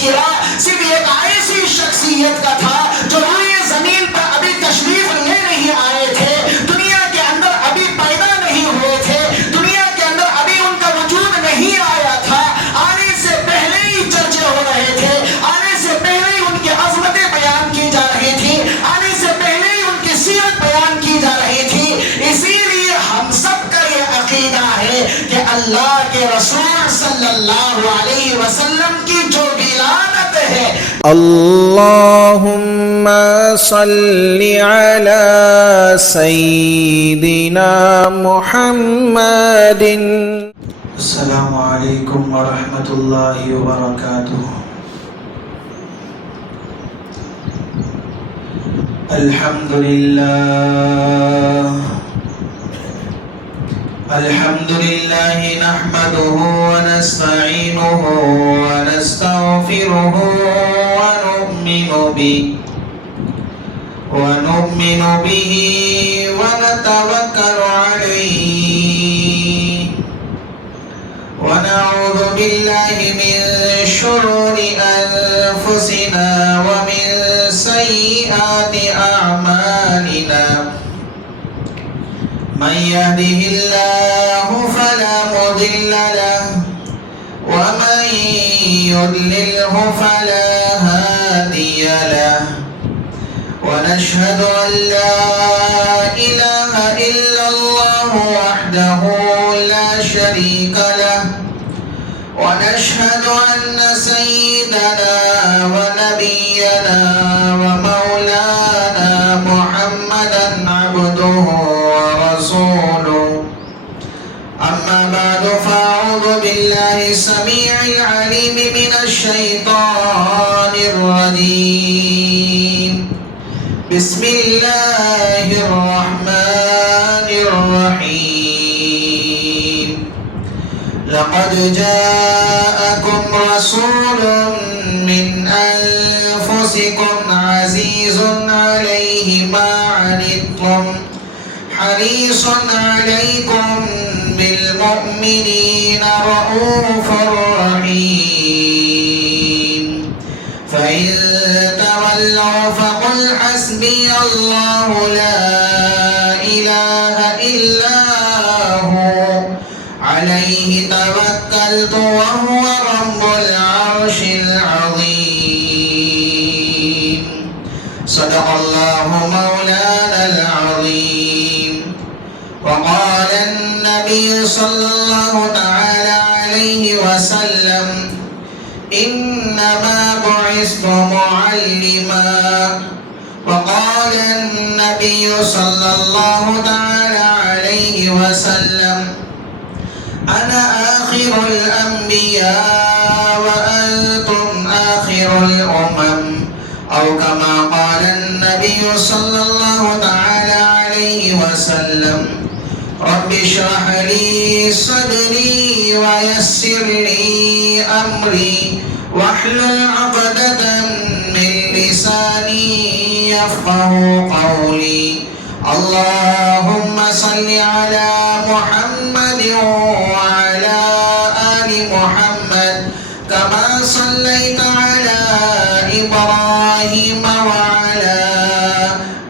تذکرہ صرف ایک ایسی شخصیت کا تھا جو روئے زمین پر ابھی تشریف لے نہیں آئے تھے، دنیا کے اندر ابھی پیدا نہیں ہوئے تھے، دنیا کے اندر ابھی ان کا وجود نہیں آیا تھا، آنے سے پہلے ہی چرچے ہو رہے تھے، آنے سے پہلے ہی ان کی عظمتیں بیان کی جا رہی تھی، آنے سے پہلے ہی ان کی سیرت بیان کی جا رہی تھی۔ اسی لیے ہم سب کا یہ عقیدہ ہے کہ اللہ کے رسول صلی اللہ علیہ وسلم کی جو ولادت ہے، اللہم صلی علی سیدنا محمد۔ السلام علیکم ورحمۃ اللہ وبرکاتہ۔ الحمد لله نحمده ونستعينه ونستغفره ونؤمن به ونتوكل عليه ونعوذ بالله من شرور أنفسنا ومن سيئات أعمالنا، من يهده الله فلا مضل له ومن يضلله فلا هادي له، ونشهد أن لا إله إلا الله وحده لا شريك له، ونشهد أن سيدنا ونبينا ومولانا محمدا عبده ورسوله، أما بعد فأعوذ بالله السميع العليم من الشيطان الرجيم، بسم الله الرحمن الرحيم، لقد جاءكم رسول من أنفسكم عزيز عليه ما عنتم حريص عليكم بالمؤمنين رؤوف رحيم، فإن تولوا فقل حسبي الله لا إله إلا هو عليه توكلت وهو رب العرش العظيم، صدق الله مولانا العظيم، وقال النبي صلى الله تعالى عليه وسلم إنما بعثت معلما، وقال النبي صلى الله تعالى عليه وسلم أنا آخر الأنبياء وأنتم آخر الأمم، أو كما قال النبي صلى الله تعالى عليه وسلم رب اشرح لي صدري ويسر لي أمري واحلل عقدة من لساني يفقه قولي، اللهم صل على محمد وعلى آل محمد كما صليت على إبراهيم وعلى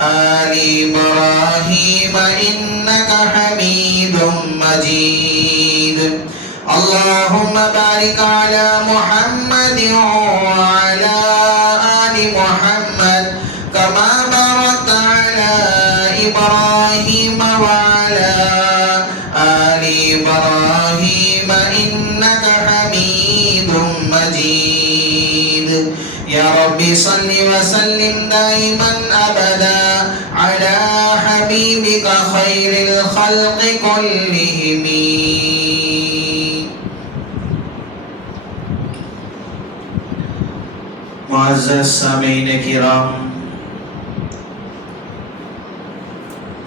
آل إبراهيم إنك حميد مجيد، اللهم بارك على محمد وعلى آل محمد كما باركت على إبراهيم وعلى آل إبراهيم إنك حميد مجيد، يا رب صل وسلم دائما أبدا على حبيبك خير الخلق كلهم۔ معزز سامعین کرام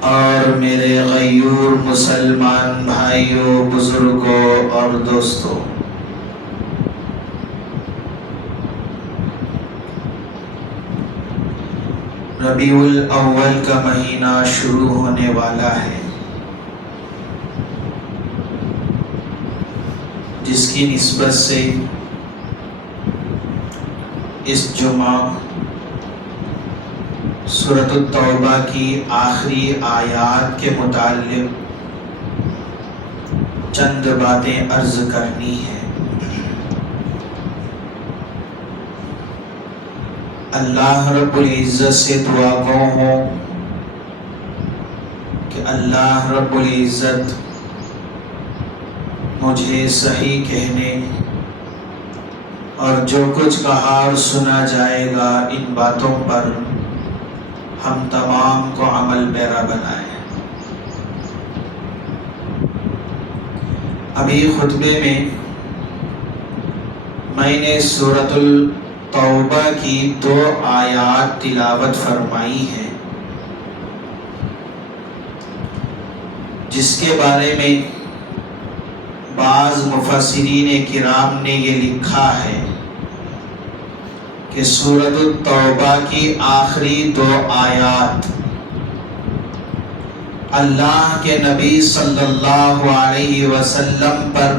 اور میرے غیور مسلمان بھائیوں، بزرگوں اور دوستوں، ربیع الاول کا مہینہ شروع ہونے والا ہے، جس کی نسبت سے اس جمعہ سورۃ التوبہ کی آخری آیات کے متعلق چند باتیں عرض کرنی ہیں۔ اللہ رب العزت سے دعا گو ہوں کہ اللہ رب العزت مجھے صحیح کہنے اور جو کچھ کہا اور سنا جائے گا ان باتوں پر ہم تمام کو عمل پیرا بنائیں۔ ابھی خطبے میں نے سورۃ التوبہ کی 2 آیات تلاوت فرمائی ہیں، جس کے بارے میں بعض مفسرین کرام نے یہ لکھا ہے کہ سورۃ التوبہ کی آخری 2 آیات اللہ کے نبی صلی اللہ علیہ وسلم پر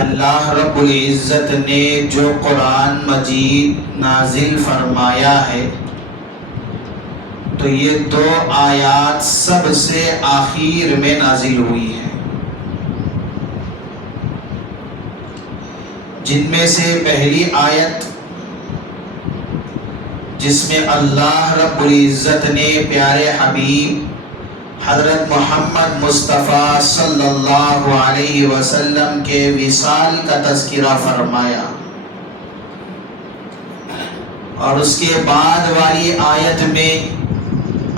اللہ رب العزت نے جو قرآن مجید نازل فرمایا ہے، تو یہ 2 آیات سب سے آخر میں نازل ہوئی ہیں، جن میں سے پہلی آیت جس میں اللہ رب العزت نے پیارے حبیب حضرت محمد مصطفیٰ صلی اللہ علیہ وسلم کے وصال کا تذکرہ فرمایا، اور اس کے بعد والی آیت میں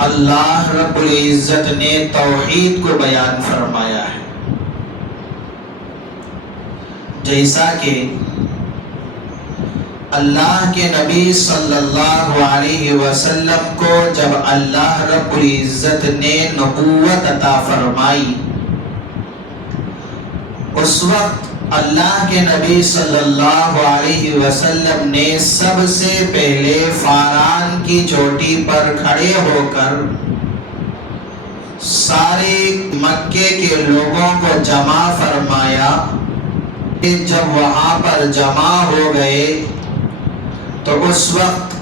اللہ رب العزت نے توحید کو بیان فرمایا ہے۔ جیسا کہ اللہ کے نبی صلی اللہ علیہ وسلم کو جب اللہ رب العزت نے نبوت عطا فرمائی، اس وقت اللہ کے نبی صلی اللہ علیہ وسلم نے سب سے پہلے فاران کی چوٹی پر کھڑے ہو کر سارے مکے کے لوگوں کو جمع فرمایا۔ جب وہاں پر جمع ہو گئے تو اس وقت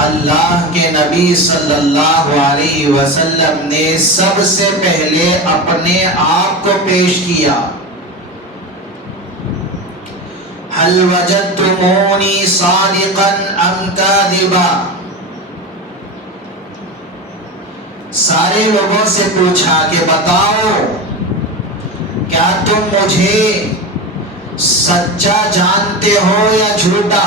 اللہ کے نبی صلی اللہ علیہ وسلم نے سب سے پہلے اپنے آپ کو پیش کیا، هل وجدتمونی صادقا ام کاذبا۔ سارے لوگوں سے پوچھا کہ بتاؤ کیا تم مجھے سچا جانتے ہو یا جھوٹا؟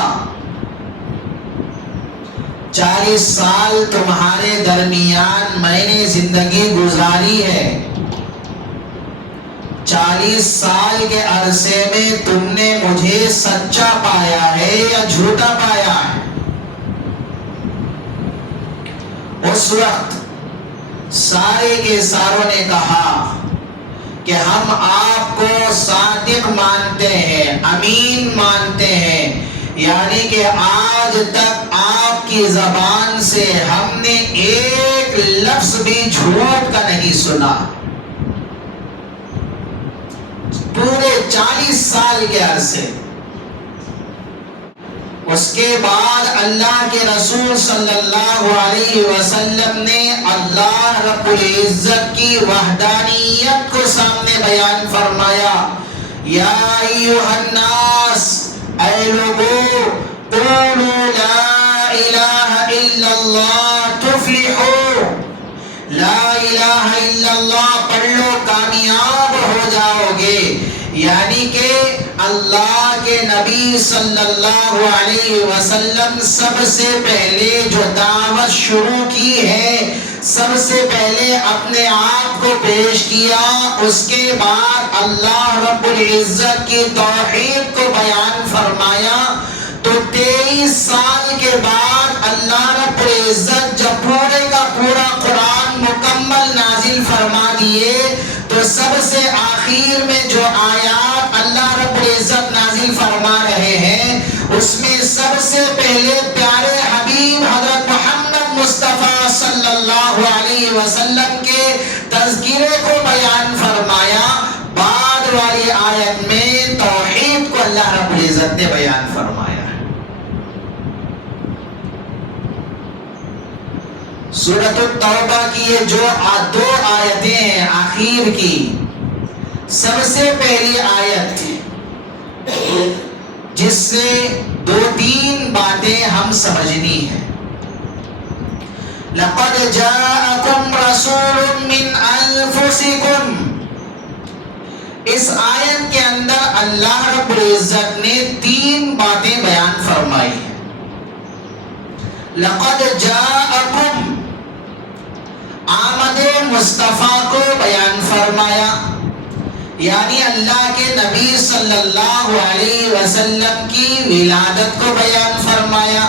40 سال تمہارے درمیان میں نے زندگی گزاری ہے، 40 سال کے عرصے میں تم نے مجھے سچا پایا ہے یا جھوٹا پایا ہے؟ اس وقت سارے کے ساروں نے کہا کہ ہم آپ کو صادق مانتے ہیں، امین مانتے ہیں، یعنی کہ آج تک آپ کی زبان سے ہم نے ایک لفظ بھی جھوٹ کا نہیں سنا، پورے 40 سال کے عرصے۔ اس کے بعد اللہ کے رسول صلی اللہ علیہ وسلم نے اللہ رب العزت کی وحدانیت کو سامنے بیان فرمایا، یا ایھا الناس، اے لوگو، قولوا لا الہ الا اللہ تفلحوا، لا الہ الا اللہ پڑھ لو کامیاب ہو جاؤ گے۔ یعنی کہ اللہ کے نبی صلی اللہ علیہ وسلم سب سے پہلے جو دعوت شروع کی ہے، سب سے پہلے اپنے آپ کو پیش کیا، اس کے بعد اللہ رب العزت کی توحید کو بیان فرمایا۔ تو 23 سال کے بعد اللہ رب العزت جب پورے کا پورا قرآن مکمل نازل فرما دیے، تو سب سے آخر میں جو آیات اللہ رب العزت نازل فرما رہے ہیں، اس میں سب سے پہلے پیارے حبیب حضرت محمد مصطفیٰ صلی اللہ علیہ وسلم کے تذکرے کو بیان فرمایا، بعد والی آیت میں توحید کو اللہ رب العزت نے بیان فرمایا ہے۔ سورۃ التوبہ کی یہ جو دو آیتیں ہیں آخر کی، سب سے پہلی آیت جس سے دو تین باتیں ہم سمجھنی ہیں. لَقَدْ جَاءَكُمْ رَسُولٌ مِّنْ أَنفُسِكُمْ. اس آیت کے اندر اللہ رب العزت نے تین باتیں بیان فرمائی ہیں. لَقَدْ جَاءَكُمْ، آمد مصطفیٰ کو بیان فرمایا، یعنی اللہ کے نبی صلی اللہ علیہ وسلم کی ولادت کو بیان فرمایا.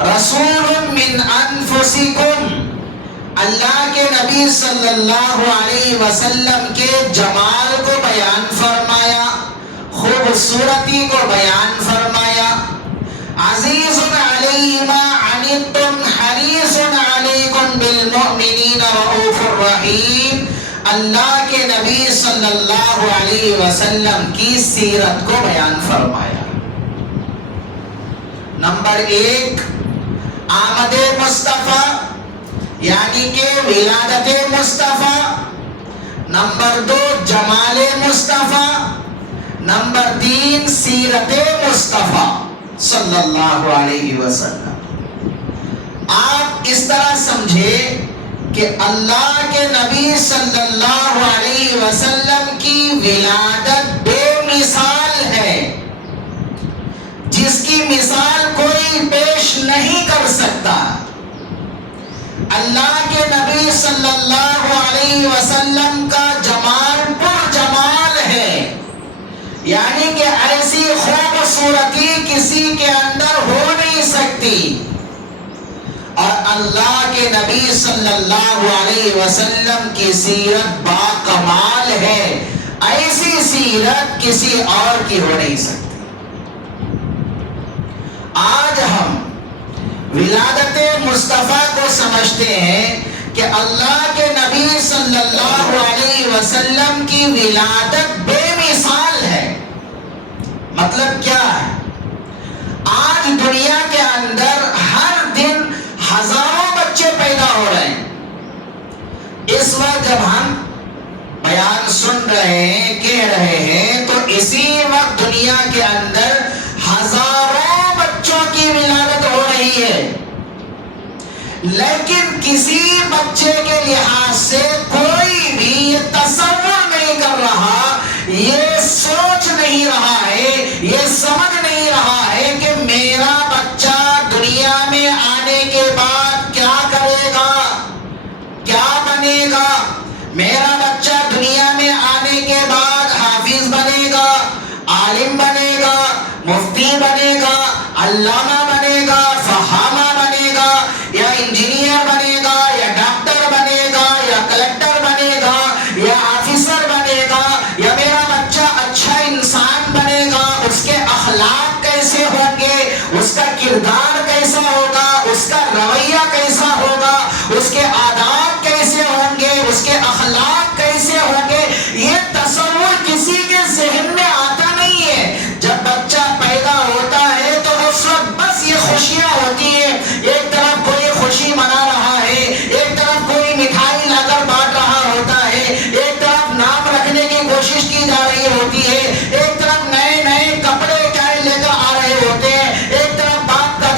رسول من انفسکم، اللہ کے نبی صلی اللہ علیہ وسلم کے جمال کو بیان فرمایا، خوبصورتی کو بیان فرمایا. عزیز علیہ ما عنتم حریص علیکم بالمؤمنین رؤوف الرحیم. اللہ کے نبی صلی اللہ علیہ وسلم کی سیرت کو بیان فرمایا. نمبر ایک، آمد مصطفیٰ یعنی کہ ولادت مصطفیٰ. نمبر دو، جمال مصطفیٰ. نمبر تین، سیرت مصطفیٰ صلی اللہ علیہ وسلم. آپ اس طرح سمجھے کہ اللہ کے نبی صلی اللہ علیہ وسلم کی ولادت بے مثال ہے، جس کی مثال کوئی پیش نہیں کر سکتا. اللہ کے نبی صلی اللہ علیہ وسلم کا جمال پر جمال ہے، یعنی کہ ایسی خوبصورتی کسی کے اندر ہو نہیں سکتی. اور اللہ کے نبی صلی اللہ علیہ وسلم کی سیرت با کمال ہے، ایسی سیرت کسی اور کی ہو نہیں سکتی. آج ہم ولادت مصطفیٰ کو سمجھتے ہیں کہ اللہ کے نبی صلی اللہ علیہ وسلم کی ولادت بے مثال ہے. مطلب کیا ہے؟ آج دنیا کے اندر ہر دن ہزاروں بچے پیدا ہو رہے ہیں. اس وقت جب ہم بیان سن رہے ہیں، کہہ رہے ہیں، تو اسی وقت دنیا کے اندر ہزاروں بچوں کی ولادت ہو رہی ہے. لیکن کسی بچے کے لحاظ سے کوئی بھی یہ تصور نہیں کر رہا، یہ سوچ نہیں رہا ہے، یہ سمجھ نہیں رہا ہے کہ میرا بچہ دنیا میں آنے کے بعد کیا کرے گا، کیا بنے گا. میرا بچہ دنیا میں آنے کے بعد حافظ بنے گا، عالم بنے گا، مفتی بنے گا، علامہ بنے گا، فہامہ بنے گا، یا انجینئر بنے گا، یا ڈاکٹر بنے گا، یا کلکٹر بنے گا، یا آفیسر بنے گا. یا میرا بچہ اچھا انسان بنے گا، اس کے اخلاق کیسے ہوں گے، اس کا کردار کیسا ہوگا، اس کا رویہ کیسا ہوگا، اس کے آداب کیسے ہوں گے، اس کے اخلاق کیسے ہوں گے، یہ تصور کسی کے ذہن میں آتا نہیں ہے. جب بچہ پیدا ہوتا ہے تو اس وقت بس یہ خوشیاں ہوتی ہیں. ایک طرف کوئی خوشی منا رہا ہے، ایک طرف کوئی مٹھائی لا کر بانٹ رہا ہوتا ہے، ایک طرف نام رکھنے کی کوشش کی جا رہی ہوتی ہے، ایک طرف نئے نئے کپڑے لے کر آ رہے ہوتے ہیں، ایک طرف باپ کا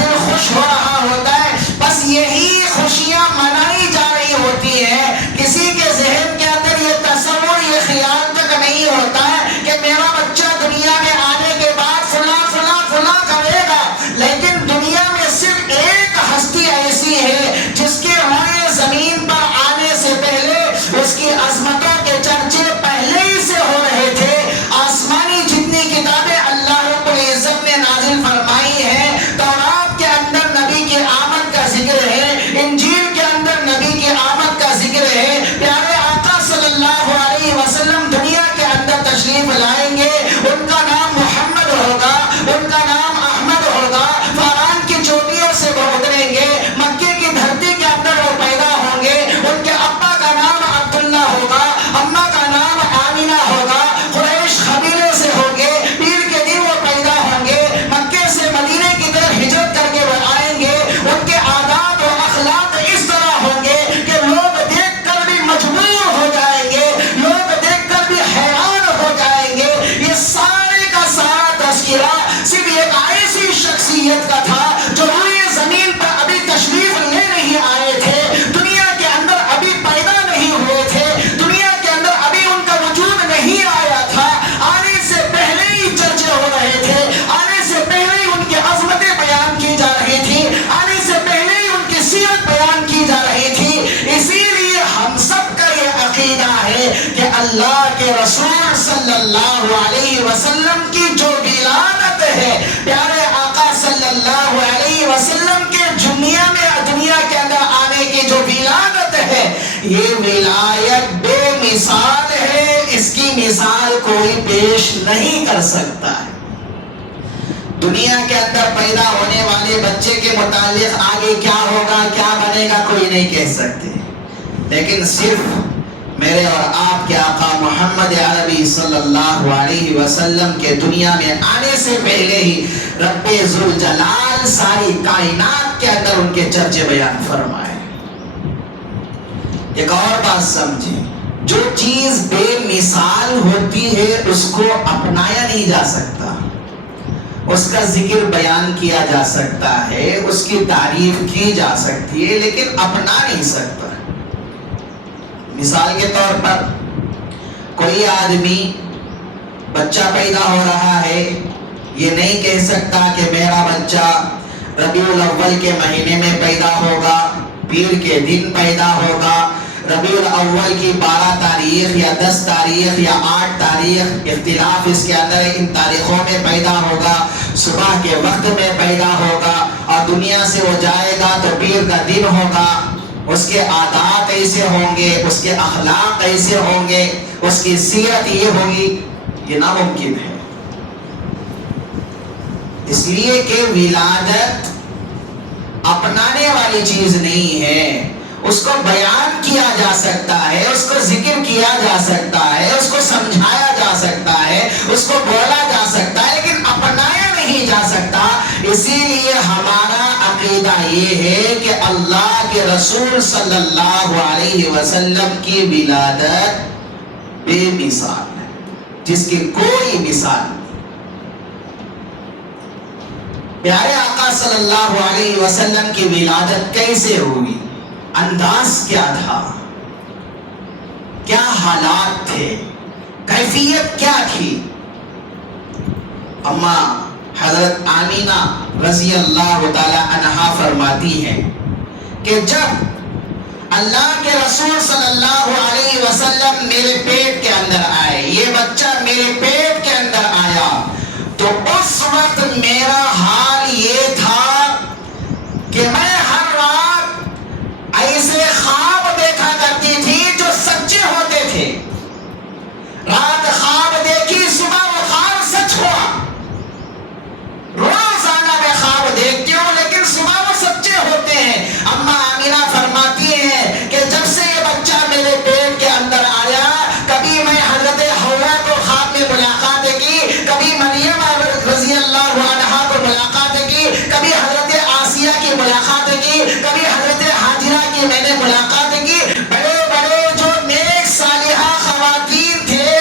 یہ ولایت بے مثال ہے، اس کی مثال کوئی پیش نہیں کر سکتا ہے۔ دنیا کے اندر پیدا ہونے والے بچے کے متعلق آگے کیا ہوگا، کیا بنے گا، کوئی نہیں کہہ سکتے، لیکن صرف میرے اور آپ کے آقا محمد عربی صلی اللہ علیہ وسلم کے دنیا میں آنے سے پہلے ہی رب ذوالجلال ساری کائنات کے اندر ان کے چرچے بیان فرمائے۔ ایک اور بات سمجھیں، جو چیز بے مثال ہوتی ہے اس کو اپنایا نہیں جا سکتا، اس کا ذکر بیان کیا جا سکتا ہے، اس کی تعریف کی جا سکتی ہے، لیکن اپنا نہیں سکتا۔ مثال کے طور پر کوئی آدمی بچہ پیدا ہو رہا ہے، یہ نہیں کہہ سکتا کہ میرا بچہ ربیع الاول کے مہینے میں پیدا ہوگا، پیر کے دن پیدا ہوگا، ربیع الاول کی 12 تاریخ یا 10 تاریخ یا 8 تاریخ، اختلاف اس کے اندر ہے، ان تاریخوں میں پیدا ہوگا، صبح کے وقت میں پیدا ہوگا، اور دنیا سے وہ جائے گا تو پیر کا دن ہوگا، اس کے عادات ایسے ہوں گے، اس کے اخلاق ایسے ہوں گے، اس کی سیرت یہ ہوگی، یہ ناممکن ہے۔ اس لیے کہ ولادت اپنانے والی چیز نہیں ہے، اس کو بیان کیا جا سکتا ہے، اس کو ذکر کیا جا سکتا ہے، اس کو سمجھایا جا سکتا ہے، اس کو بولا جا سکتا ہے، لیکن اپنایا نہیں جا سکتا۔ اسی لیے ہمارا عقیدہ یہ ہے کہ اللہ کے رسول صلی اللہ علیہ وسلم کی ولادت بے مثال ہے، جس کی کوئی مثال نہیں۔ پیارے آقا صلی اللہ علیہ وسلم کی ولادت کیسے ہوئی، انداز کیا تھا، کیا حالات تھے، کیفیت کیا تھی؟ اما حضرت آمینہ رضی اللہ تعالی عنہا فرماتی ہیں کہ جب اللہ کے رسول صلی اللہ علیہ وسلم میرے پیٹ کے اندر آئے، یہ بچہ میرے پیٹ کے اندر آیا، تو اس وقت میرا حال یہ تھا کہ میں ہر رات ایسے خواب دیکھا کرتی تھی جو سچے ہوتے تھے۔ رات خواب دیکھی، صبح وہ خواب سچ ہوا۔ روزانہ میں خواب دیکھتی ہوں لیکن صبح وہ سچے ہوتے ہیں۔ اما آمینہ فرماتی ہیں کہ جب سے یہ بچہ میرے پیٹ کے اندر آیا، کبھی میں حضرت حوا کو خواب میں ملاقات کی، کبھی مریم رضی اللہ عنہا کو ملاقات کی، کبھی حضرت آسیہ کی ملاقات کی، کبھی حضرت حاجرہ کی میں نے ملاقات کی۔ بڑے بڑے جو نیک صالحہ خواتین تھے،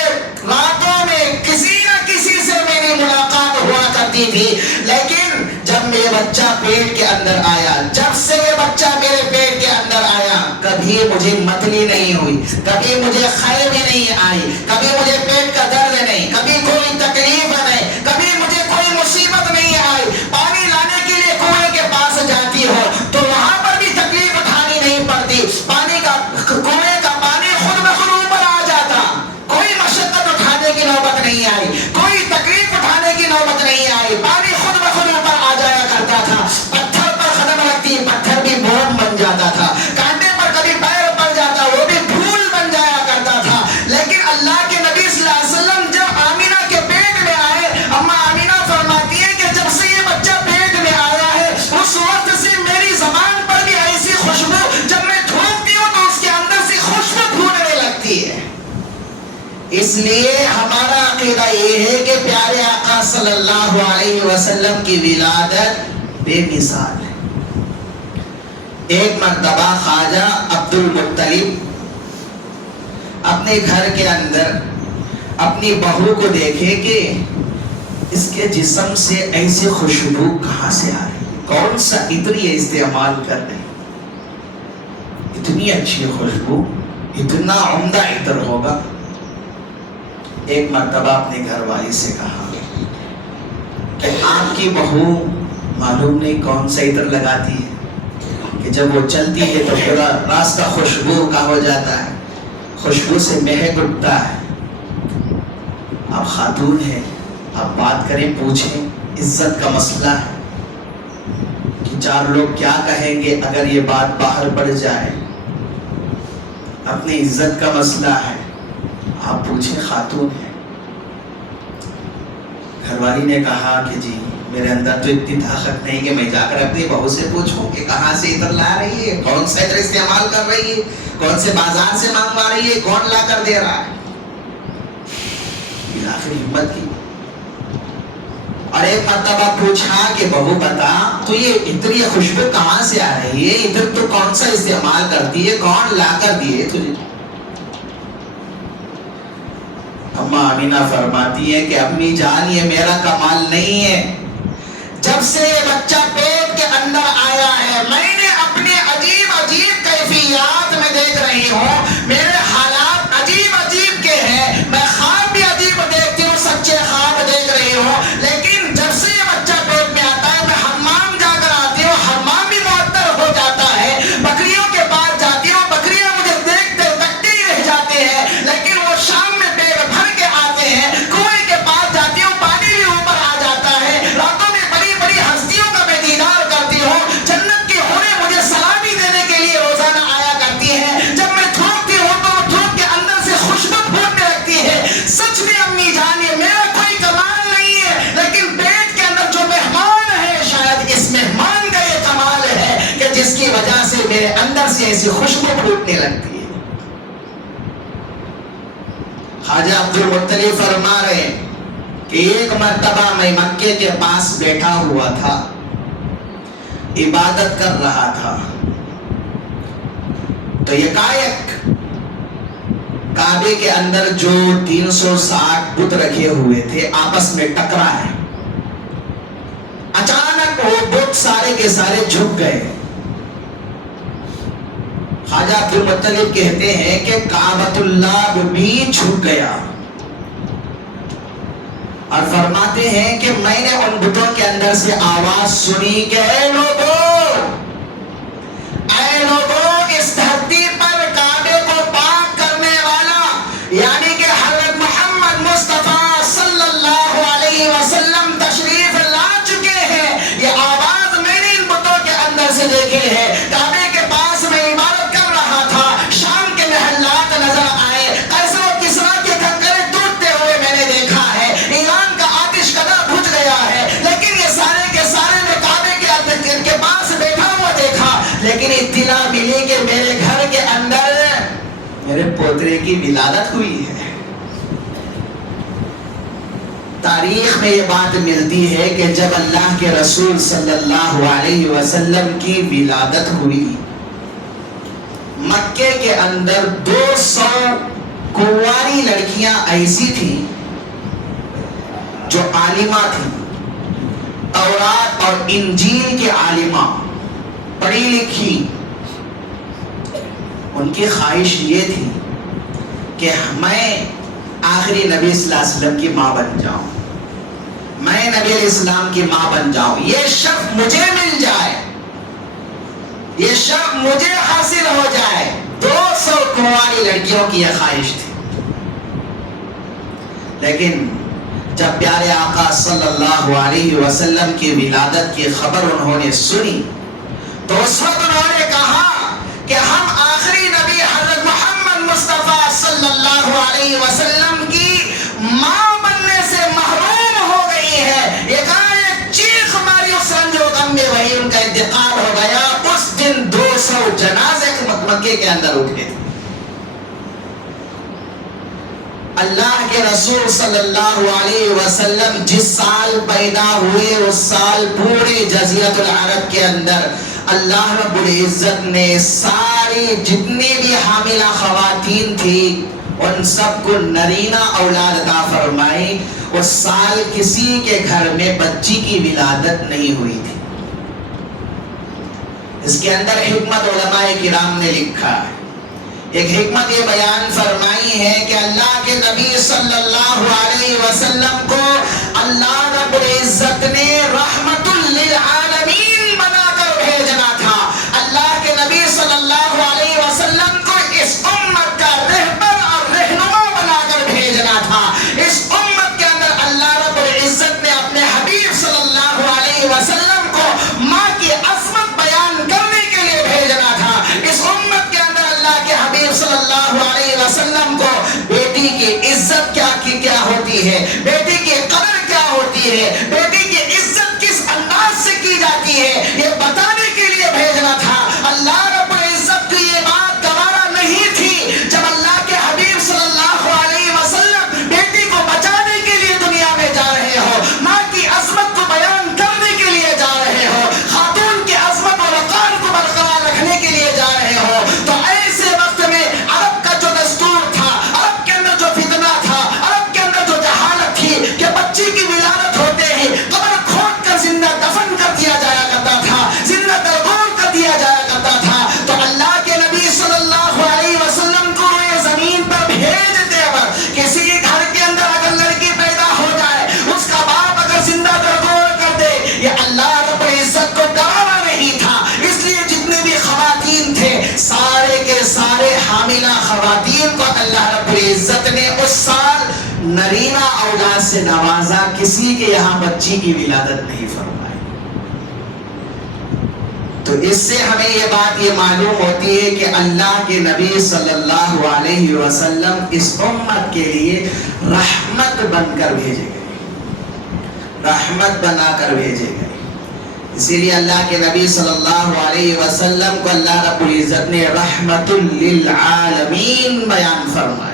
راتوں میں کسی نہ کسی سے میری ملاقات ہوا کرتی تھی، لیکن جب میرے بچہ پیٹ کے اندر آیا، جب سے یہ بچہ میرے پیٹ کے اندر آیا، کبھی مجھے متلی نہیں ہوئی، کبھی مجھے خیر بھی نہیں آئی، کبھی مجھے پیٹ کا درد نہیں، کبھی کوئی تکلیف نہیں، کبھی مجھے کوئی مصیبت نہیں آئی۔ پانی لانے کے لیے کنویں کے پاس جاتی ہو تو وہاں پر بھی تکلیف اٹھانی نہیں پڑتی، پانی کا کنویں کا پانی خود بخود اوپر آ جاتا، کوئی مشقت اٹھانے کی نوبت نہیں آئی، کوئی تکلیف اٹھانے کی نوبت نہیں آئی، پانی خود بخود اوپر آ جایا کرتا تھا۔ پتھر پر قدم رکھتی، پتھر بھی موم بن جاتا تھا، کانٹے پر کبھی پیر پڑ جاتا، وہ بھی پھول بن جایا کرتا تھا۔ لیکن اللہ کے نبی صلی اللہ علیہ وسلم جب آمینہ کے پیٹ میں آئے، اما آمینہ فرماتی ہے کہ جب سے یہ بچہ پیٹ میں آیا ہے، اس وقت سے میری زبان پر بھی ایسی خوشبو، جب میں تھوکتی ہوں تو اس کے اندر سے خوشبو پھولنے لگتی ہے۔ اس لیے ہمارا عقیدہ یہ ہے کہ پیارے آقا صلی اللہ علیہ وسلم کی ولادت بے مثال ہے۔ ایک مرتبہ خواجہ عبد المطلب اپنے گھر کے اندر اپنی بہو کو دیکھے کہ اس کے جسم سے ایسی خوشبو کہاں سے آ رہی، کون سا عطر یہ استعمال کر رہے، اتنی اچھی خوشبو، اتنا عمدہ عطر ہوگا۔ ایک مرتبہ اپنے گھر والی سے کہا کہ آپ کی بہو معلوم نہیں کون سا عطر لگاتی ہے کہ جب وہ چلتی ہے تو پورا راستہ خوشبو کا ہو جاتا ہے، خوشبو سے مہک اٹھتا ہے۔ آپ خاتون ہیں، آپ بات کریں، پوچھیں، عزت کا مسئلہ ہے کہ 4 لوگ کیا کہیں گے اگر یہ بات باہر پڑ جائے۔ اپنی عزت کا مسئلہ ہے. آپ پوچھیں خاتون ہے. گھر والی نے کہا کہ جی میرے اندر تو اتنی طاقت نہیں کہ میں جا کر اپنی بہو سے پوچھوں کہ کہاں سے ادھر لا رہی ہے, کون سا ادھر استعمال کر رہی ہے, کون سے بازار سے منگوا رہی ہے, کون لا کر دے رہا ہے. آخر ہمت کی اور ایک مرتبہ پوچھا کہ بہو بتا تو یہ اتنی خوشبو کہاں سے آ رہی ہے, ادھر تو کون سا استعمال کرتی ہے, کون لا کر دیے تجھے. اماں آمینہ فرماتی ہے کہ امی جان یہ میرا کمال نہیں ہے, جب سے یہ بچہ پیٹ کے اندر آیا ہے میں نے اپنے عجیب عجیب کیفیات میں دیکھ رہی ہوں, میرے حالات عجیب عجیب کے ہیں, میں خواب بھی عجیب دیکھتی ہوں, سچے خواب دیکھ رہی ہوں, لیکن جب سے یہ بچہ پیٹ میں آتا ہے میں حمام جا کر آتی ہوں, حمام بھی معطل ہو جاتا ہے, بکریوں کے پاس جاتی ہوں, بکریاں مجھے دیکھتے تکتے ہی رہ جاتے ہیں, لیکن وہ شام میں پیٹ بھر کے آتے ہیں, کنویں کے پاس جاتی ہوں پانی بھی اوپر آ جاتا ہے, راتوں میں بڑی بڑی ہستیوں کا میں دیدار کرتی ہوں, جنت کی حوریں مجھے سلامی دینے کے لیے روزانہ آیا کرتی ہیں, جب میں تھوکتی ہوں تو وہ تھوک کے اندر سے خوشبو پھوٹنے لگتی ہے. سچ میں امی جان یہ میرا کوئی کمال نہیں ہے, لیکن پیٹ کے اندر جو مہمان ہے شاید اس مہمان کا یہ کمال ہے کہ جس کی وجہ سے میرے اندر سے ایسی خوشبو پھوٹنے لگتی ہے. خواجہ عبد المطلب فرما رہے ہیں کہ ایک مرتبہ میں مکے کے پاس بیٹھا ہوا تھا, عبادت کر رہا تھا, تو یکایک کعبے کے اندر جو 360 بت رکھے ہوئے تھے آپس میں ٹکرا ہے. اچانک وہ بت سارے کے سارے جھک گئے. خواجہ عبد المطلب کہتے ہیں کہ کعبۃ اللہ بھی جھک گیا اور فرماتے ہیں کہ میں نے ان بتوں کے اندر سے آواز سنی کہ اے لوگوں اس دھرتی پر کعبے کو پاک کرنے والا یعنی کہ حضرت محمد مصطفیٰ صلی اللہ علیہ وسلم تشریف لا چکے ہیں. یہ آواز میں نے ان بتوں کے اندر سے دیکھی ہے. کعبے کے پاس میں عبادت کر رہا تھا, شام کے محلات نظر آئے, قیصر و کسریٰ کے کنکرے ٹوٹتے ہوئے میں نے دیکھا ہے, ایران کا آتش کدا بجھ گیا ہے, لیکن یہ سارے کے سارے میں کعبے کے پاس بیٹھا ہوا دیکھا. لیکن اطلاع ملی کہ میرے گھر کے اندر میرے پوترے کی ولادت ہوئی ہے. تاریخ میں یہ بات ملتی ہے کہ جب اللہ کے رسول صلی اللہ علیہ وسلم کی ولادت ہوئی, مکے کے اندر 200 کنواری لڑکیاں ایسی تھیں جو عالمہ تھیں, تورات اور انجیل کے عالمہ, پڑھی لکھی. ان کی خواہش یہ تھی کہ میں آخری نبی صلی اللہ علیہ وسلم کی ماں بن جاؤں, میں نبی علیہ السلام کی ماں بن جاؤں, یہ شرف مجھے مل جائے, یہ شرف مجھے حاصل ہو جائے. 200 کنواری لڑکیوں کی یہ خواہش تھی. لیکن جب پیارے آقا صلی اللہ علیہ وسلم کی ولادت کی خبر انہوں نے سنی تو اس وقت انہوں نے کہا کہ ہم آخری نبی حضرت محمد مصطفیٰ صلی اللہ علیہ وسلم کی ماں بننے سے محروم ہو گئی ہے. ایک چیخ ماری اس رنج و غم میں, وہی ان کا انتقال ہو گیا. اس دن 200 جنازے مکے کے اندر اٹھے تھے. اللہ کے رسول صلی اللہ علیہ وسلم جس سال پیدا ہوئے اس سال پورے جزیرۃ العرب کے اندر اللہ رب العزت نے ساری جتنی بھی حاملہ خواتین تھی ان سب کو نرینہ اولاد عطا فرمائی. اس سال کسی کے گھر میں بچی کی ولادت نہیں ہوئی تھی. اس کے اندر حکمت علماء کرام نے لکھا ہے. ایک حکمت یہ بیان فرمائی ہے کہ اللہ کے نبی صلی اللہ علیہ وسلم کو اللہ رب العزت نے رحمت للعالمین بنا کر بھیجنا تھا. اللہ کے نبی صلی اللہ علیہ وسلم کو اس امت کا رہبر اور رہنما بنا کر بھیجنا تھا. اس امت کے اندر اللہ رب العزت نے اپنے حبیب صلی اللہ علیہ وسلم کو ماں کی عظمت بیان کرنے کے لیے بھیجنا تھا. اس امت کے اندر اللہ کے حبیب صلی اللہ کی عزت کیا ہوتی ہے، بیٹی کی قدر کیا ہوتی ہے، بیٹی کی عزت کس انداز سے کی جاتی ہے، یہ بتانے کے لیے بھیجنا تھا۔ اللہ رب العزت کو یہ بات گوارا نہیں تھی جب اللہ کے حبیب صلی اللہ علیہ وسلم بیٹی کو بچانے کے لیے دنیا میں جا رہے ہو، ماں کی عظمت کو بیان کرنے کے لیے جا رہے ہو، خاتون کی عظمت و وقار کو برقرار رکھنے کے لیے جا رہے ہو، تو ایسے وقت میں عرب کا جو دستور تھا، عرب کے اندر جو فتنہ تھا، عرب کے اندر جو جہالت تھی کہ بچی کی ولادت ہوتے ہی قبر کھود کر زندہ دفن کر دیا جایا کرتا تھا، زندہ درگور کر دیا جایا کرتا تھا، تو اللہ کے نبی صلی اللہ علیہ وسلم کو یہ زمین پر بھیجتے وقت کسی گھر کے اندر اگر لڑکی پیدا ہو جائے، اس کا باپ اگر زندہ درگور کر دے، یہ اللہ رب العزت کو گوارا نہیں تھا۔ اس لیے جتنے بھی خواتین تھے سارے کے سارے حاملہ خواتین کو اللہ رب العزت نے اس سال نرینہ اولاد سے نوازا، کسی کے یہاں بچی کی ولادت نہیں فرمائی۔ تو اس سے ہمیں یہ بات یہ معلوم ہوتی ہے کہ اللہ کے نبی صلی اللہ علیہ وسلم اس امت کے لیے رحمت بن کر بھیجے گئے، رحمت بنا کر بھیجے گئے۔ اسی لیے اللہ کے نبی صلی اللہ علیہ وسلم کو اللہ رب العزت نے رحمت للعالمین بیان فرمایا۔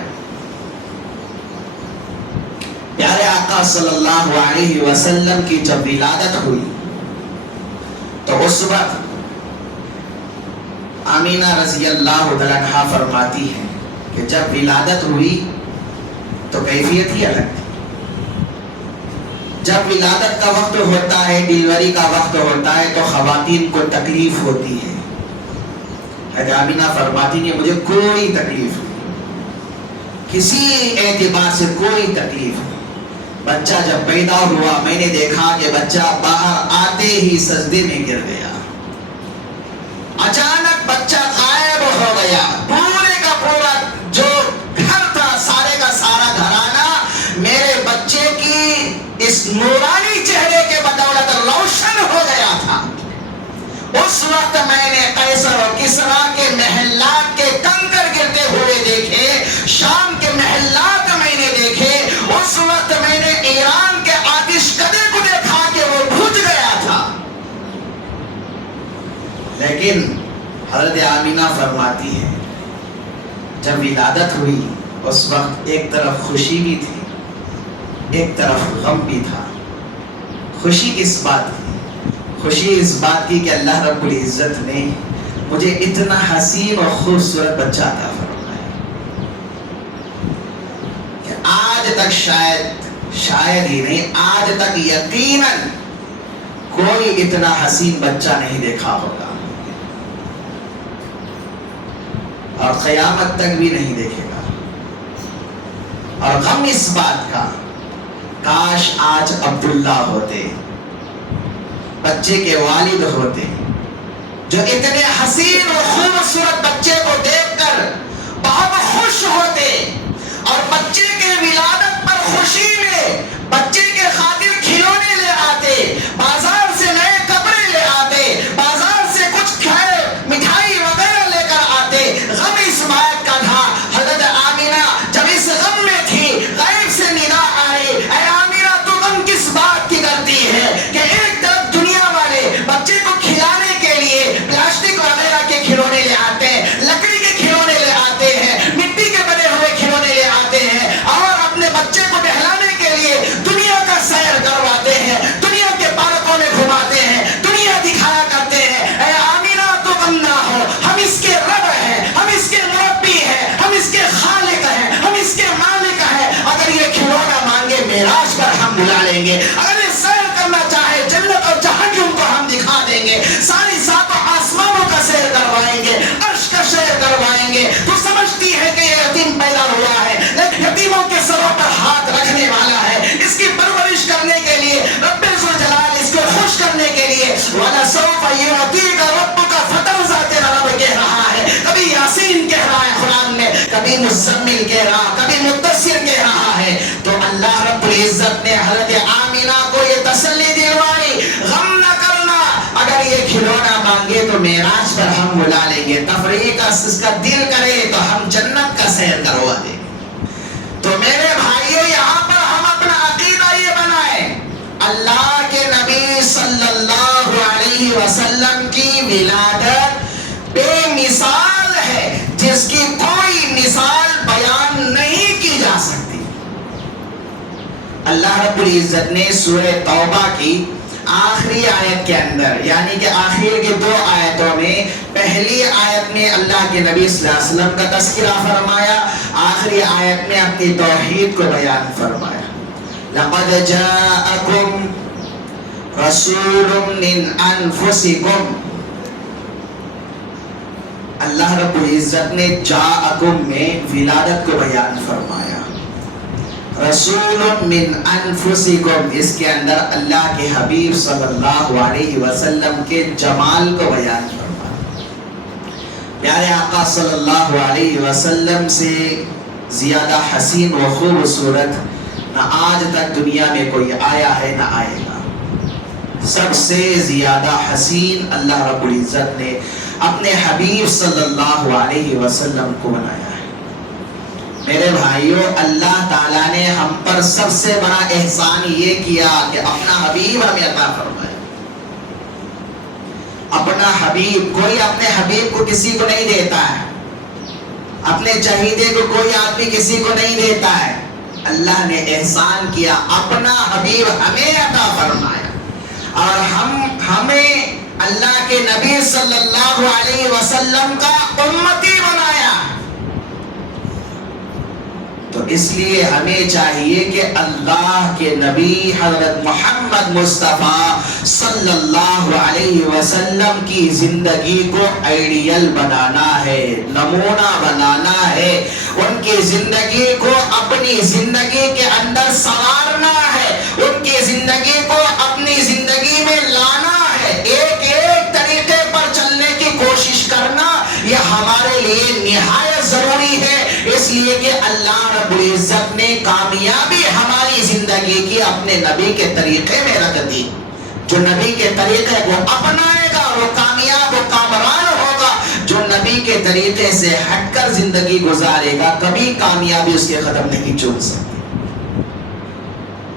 پیارے آقا صلی اللہ علیہ وسلم کی جب ولادت ہوئی تو اس وقت آمینہ رضی اللہ تعالیٰ عنہا فرماتی ہے کہ جب ولادت ہوئی تو کیفیت ہی الگ تھی۔ جب ولادت کا وقت ہوتا ہے، ڈیلیوری کا وقت ہوتا ہے تو خواتین کو تکلیف ہوتی ہے۔ حضرت آمینہ فرماتی ہیں مجھے کوئی تکلیف نہیں، کسی اعتبار سے کوئی تکلیف نہیں۔ بچہ جب پیدا ہوا میں نے دیکھا کہ بچہ باہر آتے ہی سجدے میں گر گیا، اچانک بچہ غائب ہو گیا، پورے کا پورا جو گھر تھا سارے کا سارا گھرانہ میرے بچے کی اس نورانی چہرے کے بدولت روشن ہو گیا تھا۔ اس وقت میں نے قیصر و کسریٰ کے محلات کے کنکر گرتے ہوئے دیکھے، شام کے محلات میں نے دیکھے، اس وقت میں نے ایران کے آتش کدے کو دیکھا کہ وہ بھج گیا تھا۔ لیکن حضرت آمینہ فرماتی ہے جب ولادت ہوئی اس وقت ایک طرف خوشی بھی تھی، ایک طرف غم بھی تھا۔ خوشی کس بات کی؟ خوشی اس بات کی کہ اللہ رب العزت نے مجھے اتنا حسین اور خوبصورت بچہ عطا فرمایا کہ آج تک شاید ہی نہیں، آج تک یقیناً کوئی اتنا حسین بچہ نہیں دیکھا ہوگا اور قیامت تک بھی نہیں دیکھے گا۔ اور غم اس بات کا کاش آج عبداللہ ہوتے، بچے کے والد ہوتے، جو اتنے حسین اور خوبصورت بچے کو دیکھ کر بہت خوش ہوتے اور بچے کے ولادت پر خوشی میں بچے کے خاطر کھلونے لے آتے، بازار سے نئے کپڑے لے آتے، بازار سے کچھ مٹھائی وغیرہ لے کر آتے۔ غم اس بات کا تھا حضرت آمینہ جب اس غم میں تھی، غیب سے ندا آئی، اے آمینہ تو غم کس بات کی کرتی ہے کہ ایک طرف دنیا والے بچے کو کھلانے کے لیے پلاسٹک وغیرہ کے کھلونے لے آتے ہیں، لکڑی کے کھلونے لے آتے ہیں، مٹی کے بنے ہوئے کھلونے لے آتے ہیں، اور اپنے بچے کو بہلانے کے لیے دنیا کا سیر کرواتے ہیں، دنیا کے پارکوں میں گھماتے ہیں، دنیا دکھایا کرتے ہیں۔ اے آمینہ تو غم نہ ہو، ہم اس کے رب ہیں، ہم اس کے مربی ہیں، ہم اس کے خالق ہیں، ہم اس کے مالک ہیں۔ اگر یہ کھلونا مانگے معراج پر ہم بلا لیں گے، اگر یہ سیر کرنا چاہے جنت اور جہنم کو ہم دکھا دیں گے، ساری ساتوں آسمانوں کا سیر کروائیں گے، عرش کا سیر کروائیں گے۔ تو سمجھتی ہے کہ یہ یتیم پیدا ہوا ہے، لیکن یتیموں کے سروں پر ہاتھ رکھنے والا ہے، اس کی پرورش کرنے کے لیے رب ذوالجلال اس کو خوش کرنے کے لیے وَلَسَوْفَ يُعْطِيكَ رَبُّكَ فَتَرْضَىٰ تیرا رب کہہ رہا ہے، کبھی یاسین کہہ رہا ہے قرآن میں، کبھی مزمل کہہ رہا، کبھی مدثر کہہ رہا ہے۔ تو اللہ رب العزت نے حضرت آمینہ کو یہ تسلی دلوائی، غم نہ کرنا، اگر یہ کھلونا مانگے تو معراج پر ہم بلا لیں گے، تفریح کا اس کا دل کرے تو ہم جنت کا سیر کروا دیں گے۔ تو میرے بھائیوں یہاں پر ہم اپنا عقیدہ یہ بنائیں، اللہ کے نبی صلی اللہ علیہ وسلم کی ولادت بے مثال ہے، جس کی کوئی مثال بیان نہیں کی جا سکتی۔ اللہ رب العزت نے سورہ توبہ کی آخری آیت کے اندر، یعنی کہ آخر کے 2 آیتوں میں، پہلی آیت میں اللہ کے نبی صلی اللہ علیہ وسلم کا تذکرہ فرمایا، آخری آیت میں اپنی توحید کو بیان فرمایا۔ لقد جاءکم رسول من انفسکم، اللہ رب العزت نے جاءکم میں ولادت کو بیان فرمایا، رسول من انفسکم اس کے اندر اللہ کے حبیب صلی اللہ علیہ وسلم کے جمال کو بیان فرمایا۔ پیارے آقا صلی اللہ علیہ وسلم سے زیادہ حسین و خوبصورت نہ آج تک دنیا میں کوئی آیا ہے نہ آئے گا۔ سب سے زیادہ حسین اللہ رب العزت نے اپنے حبیب صلی اللہ علیہ وسلم کو بنایا ہے۔ میرے بھائیوں، اللہ تعالیٰ نے ہم پر سب سے بڑا احسان یہ کیا کہ اپنا حبیب ہمیں عطا فرمایا۔ اپنا حبیب، کوئی اپنے حبیب کو کسی کو نہیں دیتا ہے، اپنے چہیدے کو کوئی آدمی کسی کو نہیں دیتا ہے۔ اللہ نے احسان کیا، اپنا حبیب ہمیں عطا فرمایا، اور ہمیں اللہ کے نبی صلی اللہ علیہ وسلم کا امتی بنایا۔ تو اس لیے ہمیں چاہیے کہ اللہ کے نبی حضرت محمد مصطفیٰ صلی اللہ علیہ وسلم کی زندگی کو آئیڈیل بنانا ہے، نمونہ بنانا ہے، ان کی زندگی کو اپنی زندگی کے اندر سنوارنا ہے، ان کی زندگی کو اپنی زندگی میں لانا ہے، ایک ایک طریقے پر چلنے کی کوشش کرنا یہ ہمارے لیے نہایت ضروری ہے، اس لیے کہ اللہ رب العزت نے کامیابی ہماری زندگی کی اپنے نبی کے طریقے میں رکھ دی۔ جو نبی کے طریقے کو اپنائے گا وہ کامیاب و کامران ہوگا، جو نبی کے طریقے سے ہٹ کر زندگی گزارے گا کبھی کامیابی اس کے قدم نہیں چوم سکتی۔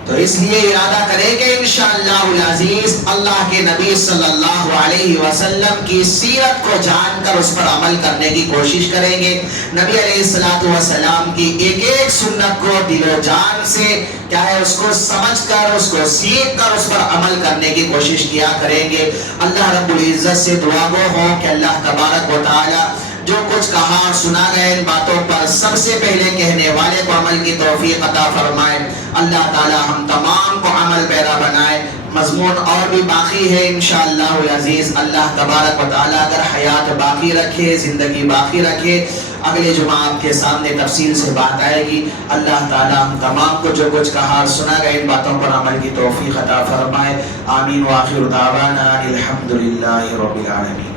تو اس لیے ارادہ کرے کہ انشاءاللہ العزیز اللہ کے نبی صلی اللہ علیہ وسلم کی سیرت کو جان کر اس پر عمل کرنے کی کوشش کریں گے، نبی علیہ السلام کی ایک ایک سنت کو دل و جان سے کیا ہے اس کو سمجھ کر، اس کو سیکھ کر اس پر عمل کرنے کی کوشش کیا کریں گے۔ اللہ رب العزت سے دعا گو ہو کہ اللہ تبارک و تعالی جو کچھ کہا سنا گئے ان باتوں پر سب سے پہلے کہنے والے کو عمل کی توفیق عطا فرمائے۔ اللہ تعالی ہم تمام کو عمل پیرا بنائے۔ مضمون اور بھی باقی ہے انشاءاللہ العزیز، اللہ تبارک و تعالی اگر حیات باقی رکھے، زندگی باقی رکھے، اگلے جمعہ آپ کے سامنے تفصیل سے بات آئے گی۔ اللہ تعالی ہم تمام کو جو کچھ کہا سنا گئے ان باتوں پر عمل کی توفیق عطا فرمائے۔ آمین، وآخر دعوانا الحمدللہ رب العالمین۔